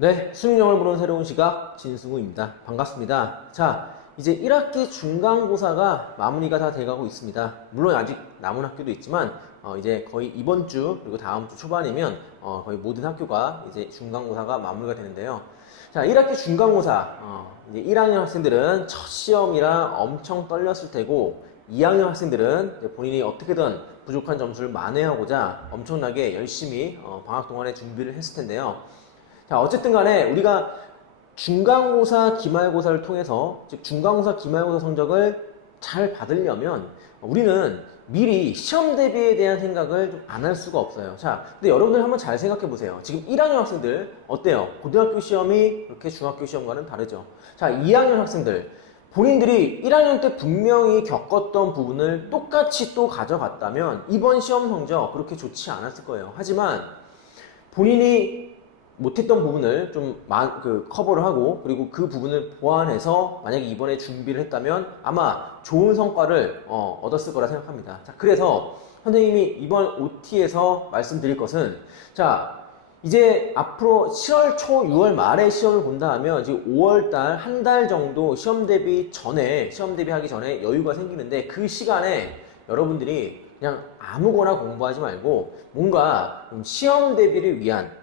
네, 수능영어를 보는 새로운 시각 진승우입니다. 반갑습니다. 자, 이제 1학기 중간고사가 마무리가 다 돼가고 있습니다. 물론 아직 남은 학교도 있지만 이제 거의 이번 주 그리고 다음 주 초반이면 거의 모든 학교가 이제 중간고사가 마무리가 되는데요. 자, 1학기 중간고사 이제 1학년 학생들은 첫 시험이라 엄청 떨렸을 테고 2학년 학생들은 이제 본인이 어떻게든 부족한 점수를 만회하고자 엄청나게 열심히 방학 동안에 준비를 했을 텐데요. 자, 어쨌든 간에 우리가 중간고사, 기말고사를 통해서, 즉 중간고사, 기말고사 성적을 잘 받으려면 우리는 미리 시험 대비에 대한 생각을 좀 안 할 수가 없어요. 자, 근데 여러분들 한번 잘 생각해 보세요. 지금 1학년 학생들 어때요? 고등학교 시험이 그렇게 중학교 시험과는 다르죠. 자, 2학년 학생들 본인들이 1학년 때 분명히 겪었던 부분을 똑같이 또 가져갔다면 이번 시험 성적 그렇게 좋지 않았을 거예요. 하지만 본인이 못했던 부분을 좀 커버를 하고 그리고 그 부분을 보완해서 만약에 이번에 준비를 했다면 아마 좋은 성과를 얻었을 거라 생각합니다. 자, 그래서 선생님이 이번 OT에서 말씀드릴 것은 자, 이제 앞으로 7월 초 6월 말에 시험을 본다 하면 지금 5월달 한 달 정도 시험 대비하기 전에 여유가 생기는데 그 시간에 여러분들이 그냥 아무거나 공부하지 말고 뭔가 시험 대비를 위한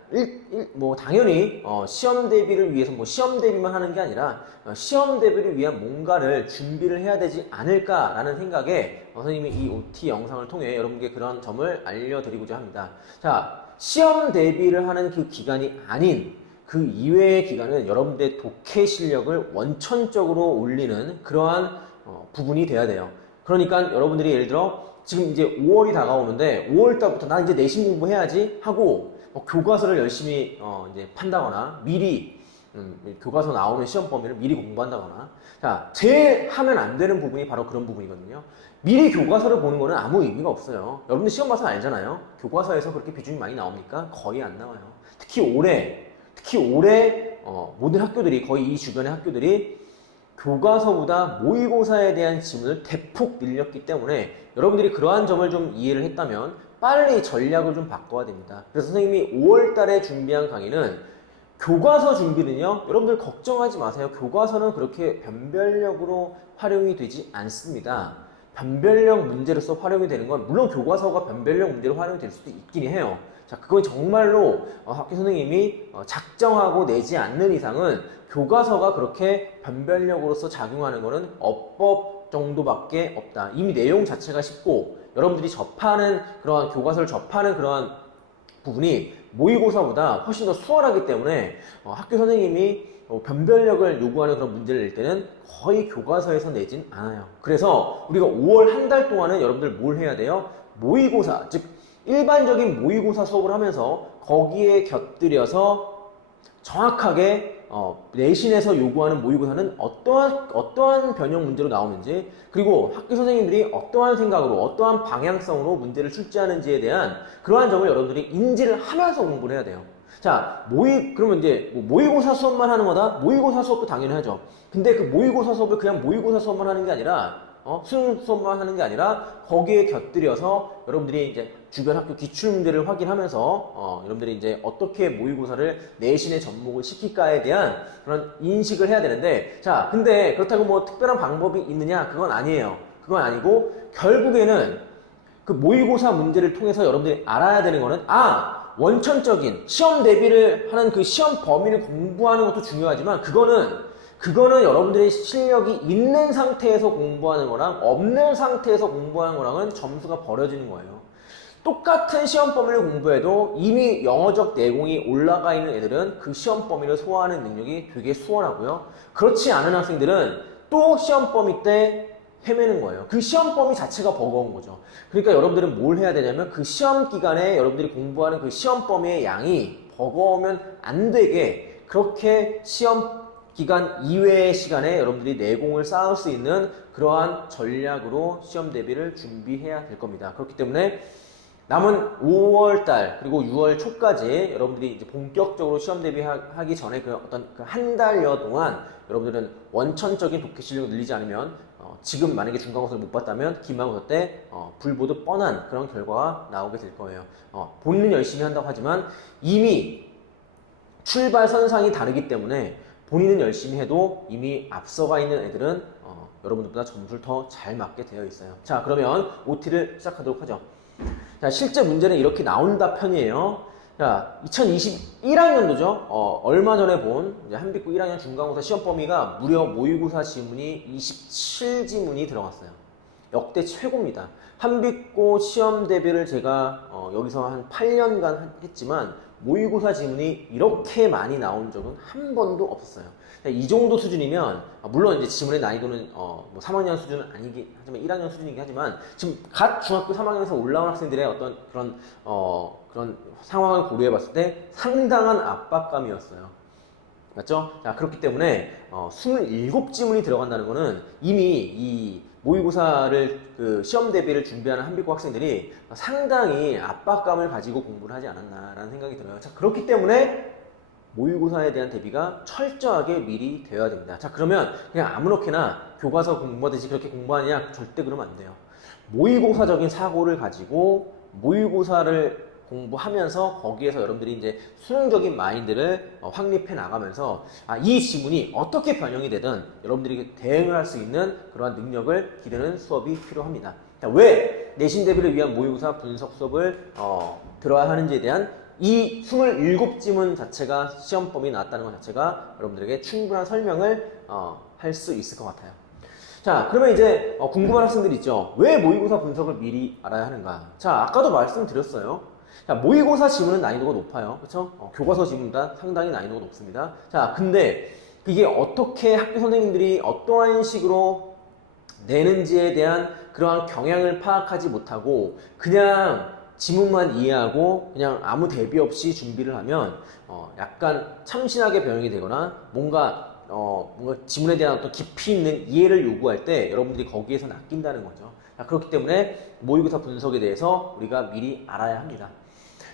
당연히 시험 대비를 위해서 시험 대비만 하는 게 아니라 시험 대비를 위한 뭔가를 준비를 해야 되지 않을까라는 생각에 선생님이 이 OT 영상을 통해 여러분께 그런 점을 알려드리고자 합니다. 자, 시험 대비를 하는 그 기간이 아닌 그 이외의 기간은 여러분들의 독해 실력을 원천적으로 올리는 그러한 부분이 돼야 돼요. 그러니까 여러분들이 예를 들어 지금 이제 5월이 다가오는데 5월달부터 나 이제 내신 공부해야지 하고 교과서를 열심히 이제 판다거나 미리 교과서 나오는 시험 범위를 미리 공부한다거나 자, 제일 하면 안 되는 부분이 바로 그런 부분이거든요. 미리 교과서를 보는 거는 아무 의미가 없어요. 여러분들 시험 봐서 알잖아요. 교과서에서 그렇게 비중이 많이 나옵니까? 거의 안 나와요. 특히 올해 모든 학교들이 거의 이 주변의 학교들이 교과서보다 모의고사에 대한 지문을 대폭 늘렸기 때문에 여러분들이 그러한 점을 좀 이해를 했다면 빨리 전략을 좀 바꿔야 됩니다. 그래서 선생님이 5월 달에 준비한 강의는 교과서 준비는요, 여러분들 걱정하지 마세요. 교과서는 그렇게 변별력으로 활용이 되지 않습니다. 변별력 문제로서 활용이 되는 건 물론 교과서가 변별력 문제로 활용이 될 수도 있긴 해요. 자, 그건 정말로 학교 선생님이 작정하고 내지 않는 이상은 교과서가 그렇게 변별력으로서 작용하는 거는 어법 정도밖에 없다. 이미 내용 자체가 쉽고 여러분들이 그러한 교과서를 접하는 그러한 부분이 모의고사보다 훨씬 더 수월하기 때문에 학교 선생님이 변별력을 요구하는 그런 문제를 낼 때는 거의 교과서에서 내진 않아요. 그래서 우리가 5월 한 달 동안은 여러분들 뭘 해야 돼요? 모의고사, 즉 일반적인 모의고사 수업을 하면서 거기에 곁들여서 정확하게 내신에서 요구하는 모의고사는 어떠한 변형 문제로 나오는지 그리고 학교 선생님들이 어떠한 생각으로 어떠한 방향성으로 문제를 출제하는지에 대한 그러한 점을 여러분들이 인지를 하면서 공부를 해야 돼요. 자, 그러면 이제 모의고사 수업만 하는 거다? 모의고사 수업도 당연히 하죠. 근데 그 모의고사 수업을 그냥 모의고사 수업만 하는 게 아니라 수능 수업만 하는 게 아니라 거기에 곁들여서 여러분들이 이제 주변 학교 기출문제를 확인하면서 여러분들이 이제 어떻게 모의고사를 내신의 접목을 시킬까에 대한 그런 인식을 해야 되는데 자, 근데 그렇다고 뭐 특별한 방법이 있느냐? 그건 아니에요. 그건 아니고 결국에는 그 모의고사 문제를 통해서 여러분들이 알아야 되는 거는 원천적인 시험 대비를 하는 그 시험 범위를 공부하는 것도 중요하지만 그거는 여러분들의 실력이 있는 상태에서 공부하는 거랑 없는 상태에서 공부하는 거랑은 점수가 벌어지는 거예요. 똑같은 시험 범위를 공부해도 이미 영어적 내공이 올라가 있는 애들은 그 시험 범위를 소화하는 능력이 되게 수월하고요. 그렇지 않은 학생들은 또 시험 범위 때 헤매는 거예요. 그 시험 범위 자체가 버거운 거죠. 그러니까 여러분들은 뭘 해야 되냐면 그 시험 기간에 여러분들이 공부하는 그 시험 범위의 양이 버거우면 안 되게 그렇게 시험 기간 이외의 시간에 여러분들이 내공을 쌓을 수 있는 그러한 전략으로 시험 대비를 준비해야 될 겁니다. 그렇기 때문에 남은 5월달 그리고 6월 초까지 여러분들이 이제 본격적으로 시험 대비하기 전에 그 어떤 그 한 달여 동안 여러분들은 원천적인 독해 실력을 늘리지 않으면 지금 만약에 중간고사를 못 봤다면 기말고사 때 불보듯 뻔한 그런 결과가 나오게 될 거예요. 본인은 열심히 한다고 하지만 이미 출발선상이 다르기 때문에 본인은 열심히 해도 이미 앞서가 있는 애들은 여러분들보다 점수를 더 잘 맞게 되어 있어요. 자, 그러면 OT를 시작하도록 하죠. 자, 실제 문제는 이렇게 나온다 편이에요. 자, 2021학년도죠. 얼마 전에 본 한빛고 1학년 중간고사 시험 범위가 무려 모의고사 지문이 27지문이 들어갔어요. 역대 최고입니다. 한빛고 시험 대비를 제가 여기서 한 8년간 했지만 모의고사 지문이 이렇게 많이 나온 적은 한 번도 없었어요. 이 정도 수준이면 물론 이제 지문의 난이도는 뭐 3학년 수준은 아니긴 하지만 1학년 수준이긴 하지만 지금 갓 중학교 3학년에서 올라온 학생들의 어떤 그런 상황을 고려해 봤을 때 상당한 압박감이었어요. 맞죠? 자, 그렇기 때문에 27지문이 들어간다는 거는 이미 이 모의고사를 시험 대비를 준비하는 한빛고 학생들이 상당히 압박감을 가지고 공부를 하지 않았나라는 생각이 들어요. 자, 그렇기 때문에 모의고사에 대한 대비가 철저하게 미리 되어야 됩니다. 자, 그러면 그냥 아무렇게나 교과서 공부하듯이 그렇게 공부하냐? 절대 그러면 안 돼요. 모의고사적인 사고를 가지고 모의고사를 공부하면서 거기에서 여러분들이 이제 수능적인 마인드를 확립해 나가면서 이 지문이 어떻게 변형이 되든 여러분들이 대응을 할 수 있는 그러한 능력을 기르는 수업이 필요합니다. 자, 왜 내신 대비를 위한 모의고사 분석 수업을 들어야 하는지에 대한 이 27지문 자체가 시험 범위 나왔다는 것 자체가 여러분들에게 충분한 설명을 할 수 있을 것 같아요. 자, 그러면 이제 궁금한 학생들 있죠. 왜 모의고사 분석을 미리 알아야 하는가? 자, 아까도 말씀드렸어요. 자, 모의고사 지문은 난이도가 높아요. 그렇죠? 교과서 지문보다 상당히 난이도가 높습니다. 자, 근데 이게 어떻게 학교 선생님들이 어떠한 식으로 내는지에 대한 그러한 경향을 파악하지 못하고 그냥 지문만 이해하고 그냥 아무 대비 없이 준비를 하면 약간 참신하게 변형이 되거나 뭔가 지문에 대한 어떤 깊이 있는 이해를 요구할 때 여러분들이 거기에서 낚인다는 거죠. 자, 그렇기 때문에 모의고사 분석에 대해서 우리가 미리 알아야 합니다.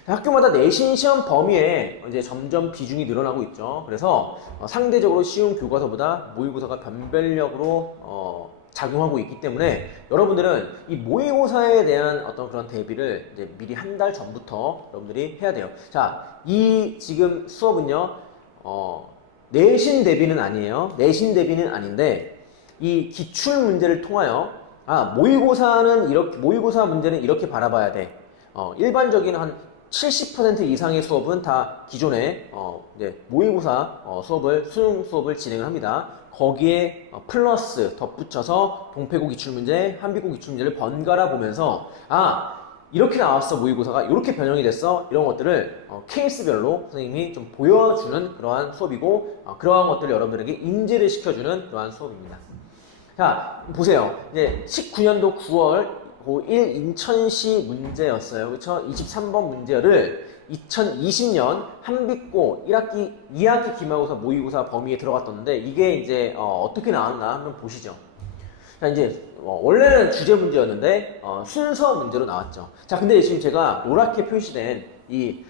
학교마다 내신 시험 범위에 이제 점점 비중이 늘어나고 있죠. 그래서 상대적으로 쉬운 교과서보다 모의고사가 변별력으로 작용하고 있기 때문에 여러분들은 이 모의고사에 대한 어떤 그런 대비를 이제 미리 한 달 전부터 여러분들이 해야 돼요. 자, 이 지금 수업은요, 내신 대비는 아니에요. 내신 대비는 아닌데 이 기출 문제를 통하여 모의고사 문제는 이렇게 바라봐야 돼. 일반적인 한 70% 이상의 수업은 다 기존에 이제 모의고사 수능 수업을 진행을 합니다. 거기에 플러스 덧붙여서 동패고 기출문제, 한빛고 기출문제를 번갈아 보면서 이렇게 나왔어 모의고사가 이렇게 변형이 됐어 이런 것들을 케이스별로 선생님이 좀 보여주는 그러한 수업이고 그러한 것들을 여러분들에게 인지를 시켜주는 그러한 수업입니다. 자, 보세요. 이제 19년도 9월 고1 인천시 문제였어요. 그렇죠? 23번 문제를 2020년 한빛고 2학기 기말고사 모의고사 범위에 들어갔던데 이게 이제 어떻게 나왔나 한번 보시죠. 자, 이제 원래는 주제 문제였는데 순서 문제로 나왔죠. 자, 근데 지금 제가 노랗게 표시된 이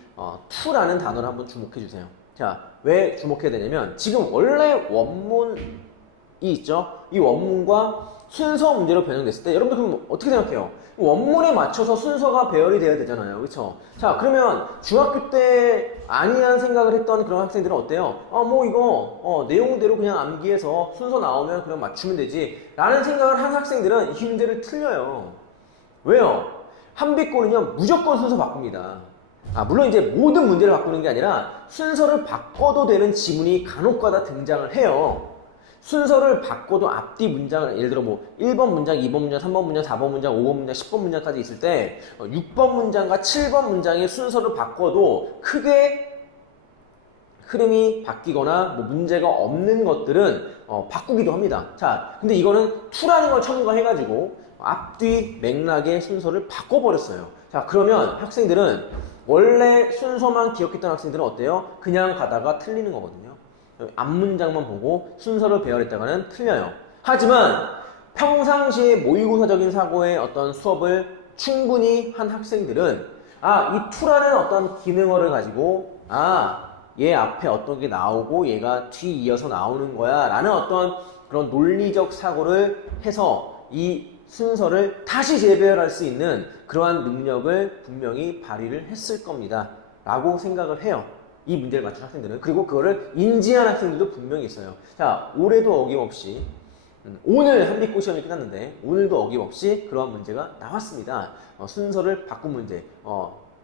to라는 단어를 한번 주목해 주세요. 자, 왜 주목해야 되냐면 지금 원래 원문이 있죠. 이 원문과 순서 문제로 변형됐을 때 여러분들 그럼 어떻게 생각해요? 원문에 맞춰서 순서가 배열이 돼야 되잖아요. 그렇죠? 자, 그러면 중학교 때 아니란 생각을 했던 그런 학생들은 어때요? 뭐 이거 내용대로 그냥 암기해서 순서 나오면 그냥 맞추면 되지 라는 생각을 한 학생들은 이 문제를 틀려요. 왜요? 한빛고는요 무조건 순서 바꿉니다. 물론 이제 모든 문제를 바꾸는 게 아니라 순서를 바꿔도 되는 지문이 간혹가다 등장을 해요. 순서를 바꿔도 앞뒤 문장을 예를 들어 뭐 1번 문장, 2번 문장, 3번 문장, 4번 문장, 5번 문장, 10번 문장까지 있을 때 6번 문장과 7번 문장의 순서를 바꿔도 크게 흐름이 바뀌거나 뭐 문제가 없는 것들은 바꾸기도 합니다. 자, 근데 이거는 to라는 걸 첨가해가지고 앞뒤 맥락의 순서를 바꿔버렸어요. 자, 그러면 학생들은 원래 순서만 기억했던 학생들은 어때요? 그냥 가다가 틀리는 거거든요. 앞 문장만 보고 순서를 배열했다가는 틀려요. 하지만 평상시에 모의고사적인 사고의 어떤 수업을 충분히 한 학생들은 이 to라는 어떤 기능어를 가지고 얘 앞에 어떤 게 나오고 얘가 뒤 이어서 나오는 거야 라는 어떤 그런 논리적 사고를 해서 이 순서를 다시 재배열할 수 있는 그러한 능력을 분명히 발휘를 했을 겁니다 라고 생각을 해요. 이 문제를 맞춘 학생들은. 그리고 그거를 인지한 학생들도 분명히 있어요. 자, 올해도 어김없이 오늘 한빛고 시험이 끝났는데 오늘도 어김없이 그러한 문제가 나왔습니다. 순서를 바꾼 문제.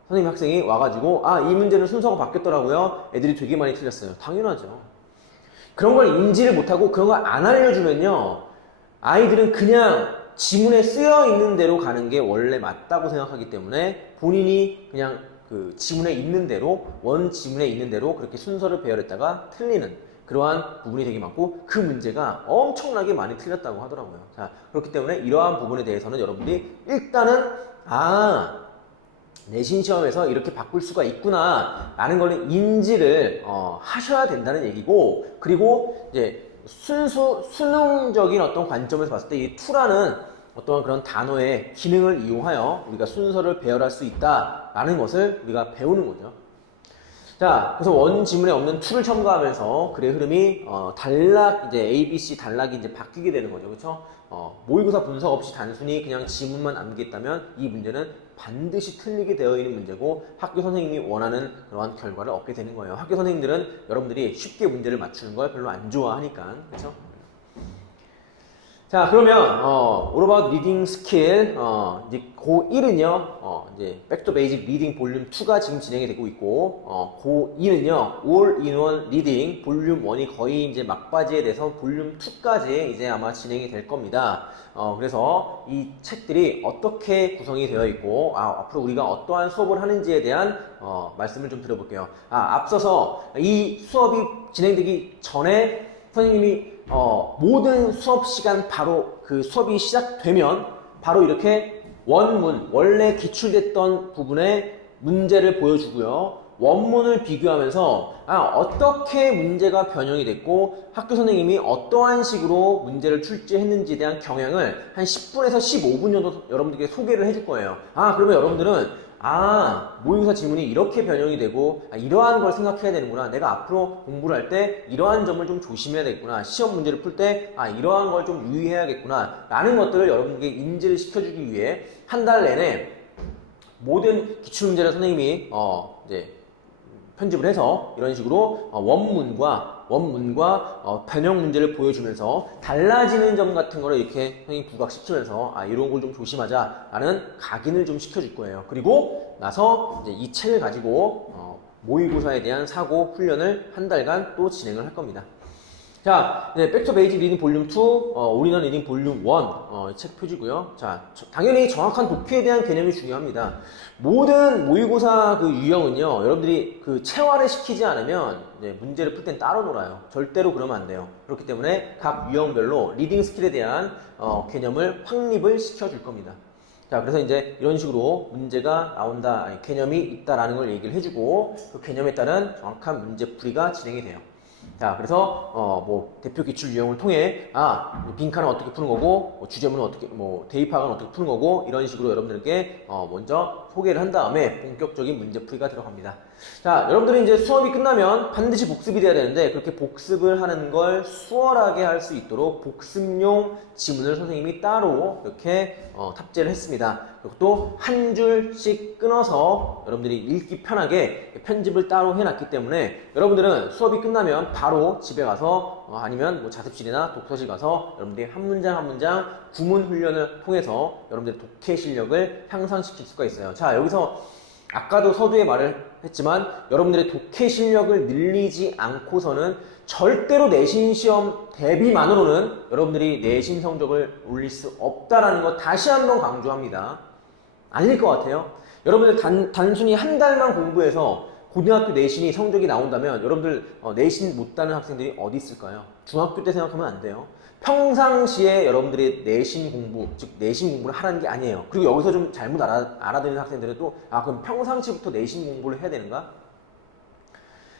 선생님 학생이 와가지고 이 문제는 순서가 바뀌었더라고요. 애들이 되게 많이 틀렸어요. 당연하죠. 그런 걸 인지를 못하고 그런 걸 안 알려주면요, 아이들은 그냥 지문에 쓰여 있는 대로 가는 게 원래 맞다고 생각하기 때문에 본인이 그냥 그 지문에 있는 대로, 원 지문에 있는 대로 그렇게 순서를 배열했다가 틀리는 그러한 부분이 되게 많고, 그 문제가 엄청나게 많이 틀렸다고 하더라고요. 자, 그렇기 때문에 이러한 부분에 대해서는 여러분들이 일단은 내신 시험에서 이렇게 바꿀 수가 있구나 라는 거는 인지를 하셔야 된다는 얘기고, 그리고 이제 수능적인 어떤 관점에서 봤을 때 이 투라는 어떤 그런 단어의 기능을 이용하여 우리가 순서를 배열할 수 있다라는 것을 우리가 배우는 거죠. 자, 그래서 원 지문에 없는 투를 첨가하면서 글의 흐름이 단락, 이제 ABC 단락이 이제 바뀌게 되는 거죠. 그렇죠? 모의고사 분석 없이 단순히 그냥 지문만 암기했다면 이 문제는 반드시 틀리게 되어 있는 문제고, 학교 선생님이 원하는 그러한 결과를 얻게 되는 거예요. 학교 선생님들은 여러분들이 쉽게 문제를 맞추는 걸 별로 안 좋아하니까. 그렇죠? 자, 그러면 All About Reading Skill 이제 고1은요 이제 Back to Basic Reading 볼륨 2가 지금 진행이 되고 있고, 고2는요 All-in-One Reading 볼륨 1이 거의 이제 막바지에 돼서 볼륨 2까지 이제 아마 진행이 될 겁니다. 그래서 이 책들이 어떻게 구성이 되어 있고 앞으로 우리가 어떠한 수업을 하는지에 대한 말씀을 좀 드려볼게요. 앞서서 이 수업이 진행되기 전에 선생님이 모든 수업 시간 바로 그 수업이 시작되면 바로 이렇게 원문, 원래 기출됐던 부분의 문제를 보여주고요. 원문을 비교하면서 어떻게 문제가 변형이 됐고 학교 선생님이 어떠한 식으로 문제를 출제했는지에 대한 경향을 한 10분에서 15분 정도 여러분들께 소개를 해줄 거예요. 그러면 여러분들은 모의고사 지문이 이렇게 변형이 되고 이러한 걸 생각해야 되는구나, 내가 앞으로 공부를 할 때 이러한 점을 좀 조심해야 되겠구나, 시험 문제를 풀 때 이러한 걸 좀 유의해야겠구나 라는 것들을 여러분에게 인지를 시켜주기 위해 한 달 내내 모든 기출문제를 선생님이 이제 편집을 해서 이런 식으로 원문과 변형 문제를 보여주면서 달라지는 점 같은 거를 이렇게 선생님이 부각시키면서 이런 걸 좀 조심하자라는 각인을 좀 시켜줄 거예요. 그리고 나서 이제 이 책을 가지고 모의고사에 대한 사고 훈련을 한 달간 또 진행을 할 겁니다. 자, 이제 백투 베이직 리딩 볼륨 2, 올인원 리딩 볼륨 1, 책 표지고요. 자, 당연히 정확한 독해에 대한 개념이 중요합니다. 모든 모의고사 그 유형은요, 여러분들이 그 체화를 시키지 않으면 문제를 풀 땐 따로 놀아요. 절대로 그러면 안 돼요. 그렇기 때문에 각 유형별로 리딩 스킬에 대한 개념을 확립을 시켜줄 겁니다. 자, 그래서 이제 이런 식으로 문제가 나온다, 개념이 있다라는 걸 얘기를 해주고 그 개념에 따른 정확한 문제풀이가 진행이 돼요. 자, 그래서 대표 기출 유형을 통해 빈칸은 어떻게 푸는 거고, 주제문은 어떻게, 대입학은 어떻게 푸는 거고, 이런 식으로 여러분들께 먼저 소개를 한 다음에 본격적인 문제풀이가 들어갑니다. 자, 여러분들이 이제 수업이 끝나면 반드시 복습이 돼야 되는데, 그렇게 복습을 하는 걸 수월하게 할 수 있도록 복습용 지문을 선생님이 따로 이렇게 탑재를 했습니다. 그리고 또 한 줄씩 끊어서 여러분들이 읽기 편하게 편집을 따로 해놨기 때문에 여러분들은 수업이 끝나면 바로 집에 가서 아니면 자습실이나 독서실 가서 여러분들이 한 문장 한 문장 구문 훈련을 통해서 여러분들의 독해 실력을 향상시킬 수가 있어요. 자, 여기서 아까도 서두에 말을 했지만 여러분들의 독해 실력을 늘리지 않고서는 절대로 내신 시험 대비만으로는 여러분들이 내신 성적을 올릴 수 없다라는 거 다시 한번 강조합니다. 아닐 것 같아요. 여러분들 단순히 한 달만 공부해서 고등학교 내신이 성적이 나온다면 여러분들 내신 못 따는 학생들이 어디 있을까요? 중학교 때 생각하면 안 돼요. 평상시에 여러분들이 내신 공부, 즉 내신 공부를 하라는 게 아니에요. 그리고 여기서 좀 잘못 알아듣는 학생들은 또 그럼 평상시부터 내신 공부를 해야 되는가?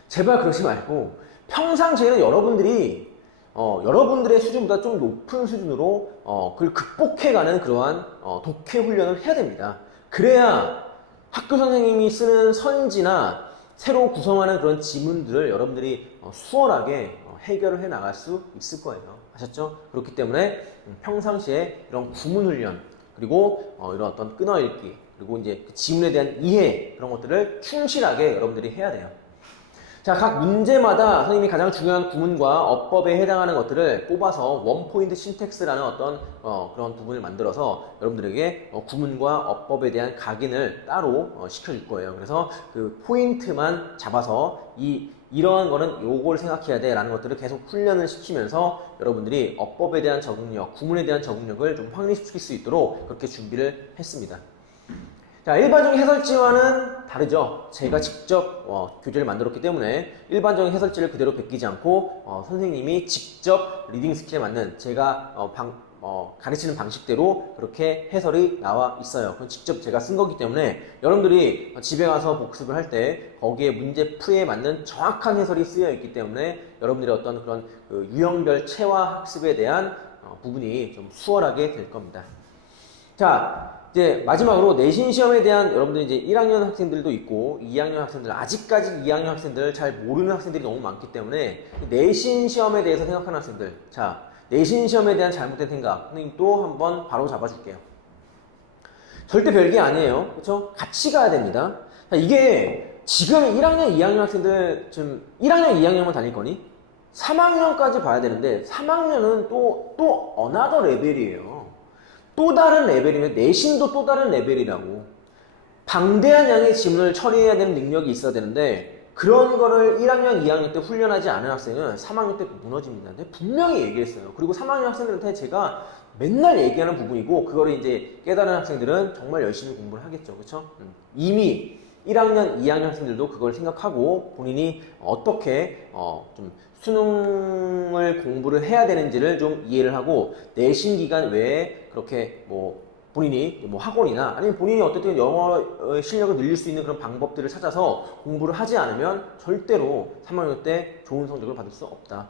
제발 그러지 말고 평상시에는 여러분들이 여러분들의 수준보다 좀 높은 수준으로 그걸 극복해가는 그러한 독해 훈련을 해야 됩니다. 그래야 학교 선생님이 쓰는 선지나 새로 구성하는 그런 지문들을 여러분들이 수월하게 해결을 해 나갈 수 있을 거예요. 아셨죠? 그렇기 때문에 평상시에 이런 구문 훈련, 그리고 이런 어떤 끊어읽기, 그리고 이제 그 지문에 대한 이해, 그런 것들을 충실하게 여러분들이 해야 돼요. 자, 각 문제마다 선생님이 가장 중요한 구문과 어법에 해당하는 것들을 뽑아서 원포인트 신텍스라는 어떤 그런 부분을 만들어서 여러분들에게 구문과 어법에 대한 각인을 따로 시켜줄 거예요. 그래서 그 포인트만 잡아서 이러한 거는 요걸 생각해야 돼 라는 것들을 계속 훈련을 시키면서 여러분들이 어법에 대한 적응력, 구문에 대한 적응력을 좀 확립시킬 수 있도록 그렇게 준비를 했습니다. 자, 일반적인 해설지와는 다르죠. 제가 직접 교재를 만들었기 때문에 일반적인 해설지를 그대로 베끼지 않고 선생님이 직접 리딩 스킬에 맞는 제가 가르치는 방식대로 그렇게 해설이 나와 있어요. 그건 직접 제가 쓴 거기 때문에 여러분들이 집에 가서 복습을 할 때 거기에 문제 풀이에 맞는 정확한 해설이 쓰여 있기 때문에 여러분들의 어떤 그런 그 유형별 체화 학습에 대한 부분이 좀 수월하게 될 겁니다. 자, 이제 마지막으로 내신 시험에 대한 여러분들 이제 1학년 학생들도 있고 2학년 학생들, 아직까지 2학년 학생들 잘 모르는 학생들이 너무 많기 때문에 내신 시험에 대해서 생각하는 학생들, 자, 내신 시험에 대한 잘못된 생각 선생님 또 한번 바로 잡아줄게요. 절대 별게 아니에요. 그렇죠? 같이 가야 됩니다. 자, 이게 지금 1학년, 2학년 학생들 지금 1학년, 2학년만 다닐 거니 3학년까지 봐야 되는데 3학년은 또 어나더 레벨이에요. 또 다른 레벨이면 내신도 또 다른 레벨이라고. 방대한 양의 지문을 처리해야 되는 능력이 있어야 되는데 그런 거를 1학년, 2학년 때 훈련하지 않은 학생은 3학년 때 무너집니다. 분명히 얘기했어요. 그리고 3학년 학생들한테 제가 맨날 얘기하는 부분이고 그거를 이제 깨달은 학생들은 정말 열심히 공부를 하겠죠. 그렇죠? 이미 1학년, 2학년 학생들도 그걸 생각하고 본인이 어떻게 좀 수능을 공부를 해야 되는지를 좀 이해를 하고 내신 기간 외에 그렇게 뭐 본인이 뭐 학원이나 아니면 본인이 어쨌든 영어 실력을 늘릴 수 있는 그런 방법들을 찾아서 공부를 하지 않으면 절대로 3학년 때 좋은 성적을 받을 수 없다.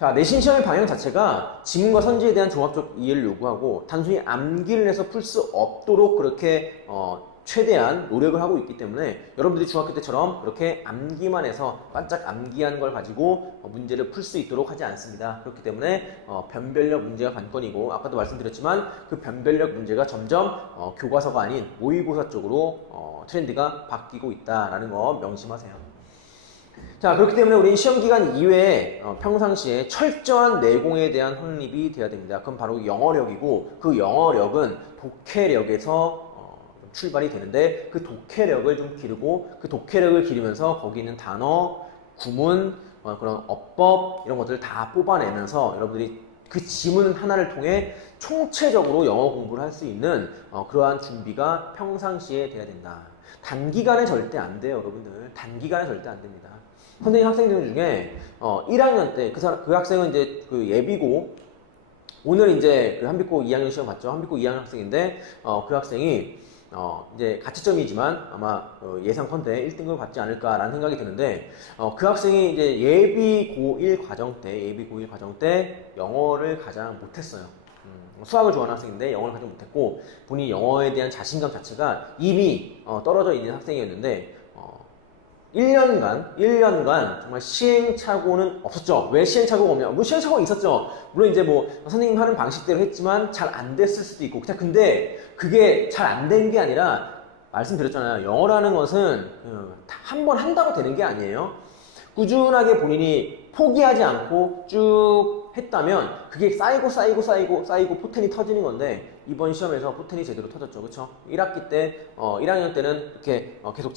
자, 내신 시험의 방향 자체가 지문과 선지에 대한 종합적 이해를 요구하고 단순히 암기를 해서 풀 수 없도록 그렇게 최대한 노력을 하고 있기 때문에 여러분들이 중학교 때처럼 이렇게 암기만 해서 반짝 암기한 걸 가지고 문제를 풀 수 있도록 하지 않습니다. 그렇기 때문에 변별력 문제가 관건이고 아까도 말씀드렸지만 그 변별력 문제가 점점 교과서가 아닌 모의고사 쪽으로 트렌드가 바뀌고 있다는 거 명심하세요. 자, 그렇기 때문에 우리는 시험기간 이외에 평상시에 철저한 내공에 대한 확립이 돼야 됩니다. 그건 바로 영어력이고 그 영어력은 독해력에서 출발이 되는데 그 독해력을 좀 기르고 그 독해력을 기르면서 거기 있는 단어, 구문, 그런 어법 이런 것들을 다 뽑아내면서 여러분들이 그 지문 하나를 통해 총체적으로 영어 공부를 할 수 있는 그러한 준비가 평상시에 돼야 된다. 단기간에 절대 안 돼요, 여러분들. 단기간에 절대 안 됩니다. 선생님 학생들 중에 1학년 때 그 학생은 이제 그 예비고 오늘 이제 그 한빛고 2학년 시험 봤죠. 한빛고 2학년 학생인데 그 학생이 이제 가치점이지만 아마 예상컨대 1등급을 받지 않을까라는 생각이 드는데 그 학생이 이제 예비 고1 과정 때 영어를 가장 못했어요. 수학을 좋아하는 학생인데 영어를 가장 못했고 본인이 영어에 대한 자신감 자체가 이미 떨어져 있는 학생이었는데 1년간 정말 시행착오는 없었죠. 왜 시행착오가 없냐? 뭐 시행착오가 있었죠. 물론 이제 뭐 선생님 하는 방식대로 했지만 잘 안 됐을 수도 있고. 근데 그게 잘 안 된 게 아니라 말씀드렸잖아요. 영어라는 것은 한 번 한다고 되는 게 아니에요. 꾸준하게 본인이 포기하지 않고 쭉 했다면 그게 쌓이고 포텐이 터지는 건데 이번 시험에서 포텐이 제대로 터졌죠. 그쵸? 1학기 때, 1학년 때는 이렇게 계속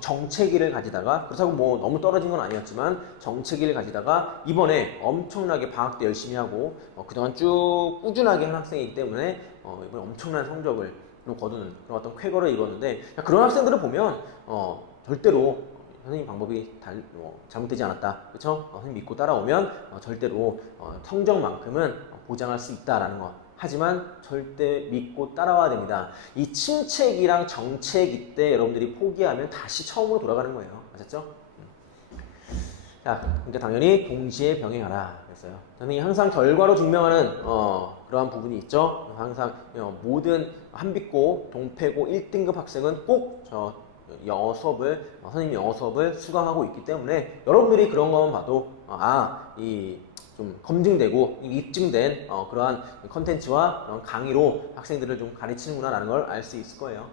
정체기를 가지다가 그렇다고 뭐 너무 떨어진 건 아니었지만 정체기를 가지다가 이번에 엄청나게 방학 때 열심히 하고 그동안 쭉 꾸준하게 한 학생이기 때문에 이번에 엄청난 성적을 거두는 그런 어떤 쾌거를 이뤘는데 그런 학생들을 보면 절대로 선생님 방법이 잘못되지 않았다. 그쵸? 선생님 믿고 따라오면 절대로 성적만큼은 보장할 수 있다라는 거. 하지만 절대 믿고 따라와야 됩니다. 이 침체기랑 정체기 때 여러분들이 포기하면 다시 처음으로 돌아가는 거예요. 아셨죠? 자, 그러니까 당연히 동시에 병행하라 그랬어요. 선생님이 항상 결과로 증명하는 그러한 부분이 있죠. 항상 모든 한빛고, 동패고 1등급 학생은 꼭 영어 수업을 선생님 영어 수업을 수강하고 있기 때문에 여러분들이 그런 것만 봐도 좀 검증되고 입증된 그러한 컨텐츠와 그런 강의로 학생들을 좀 가르치는구나 라는 걸 알 수 있을 거예요.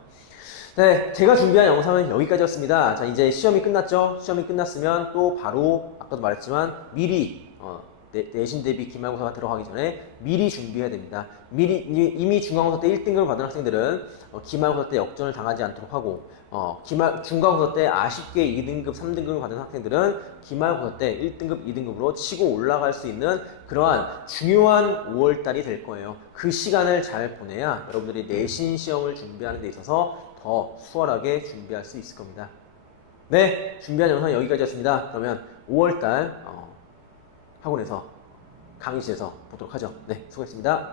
네, 제가 준비한 영상은 여기까지였습니다. 자, 이제 시험이 끝났죠? 시험이 끝났으면 또 바로 아까도 말했지만 미리 내신 대비 기말고사가 들어가기 전에 미리 준비해야 됩니다. 미리 이미 중간고사 때 1등급을 받은 학생들은 기말고사 때 역전을 당하지 않도록 하고 중간고사 때 아쉽게 2등급, 3등급을 받은 학생들은 기말고사 때 1등급, 2등급으로 치고 올라갈 수 있는 그러한 중요한 5월달이 될 거예요. 그 시간을 잘 보내야 여러분들이 내신 시험을 준비하는 데 있어서 더 수월하게 준비할 수 있을 겁니다. 네, 준비한 영상 여기까지였습니다. 그러면 5월달 학원에서 강의실에서 보도록 하죠. 네, 수고했습니다.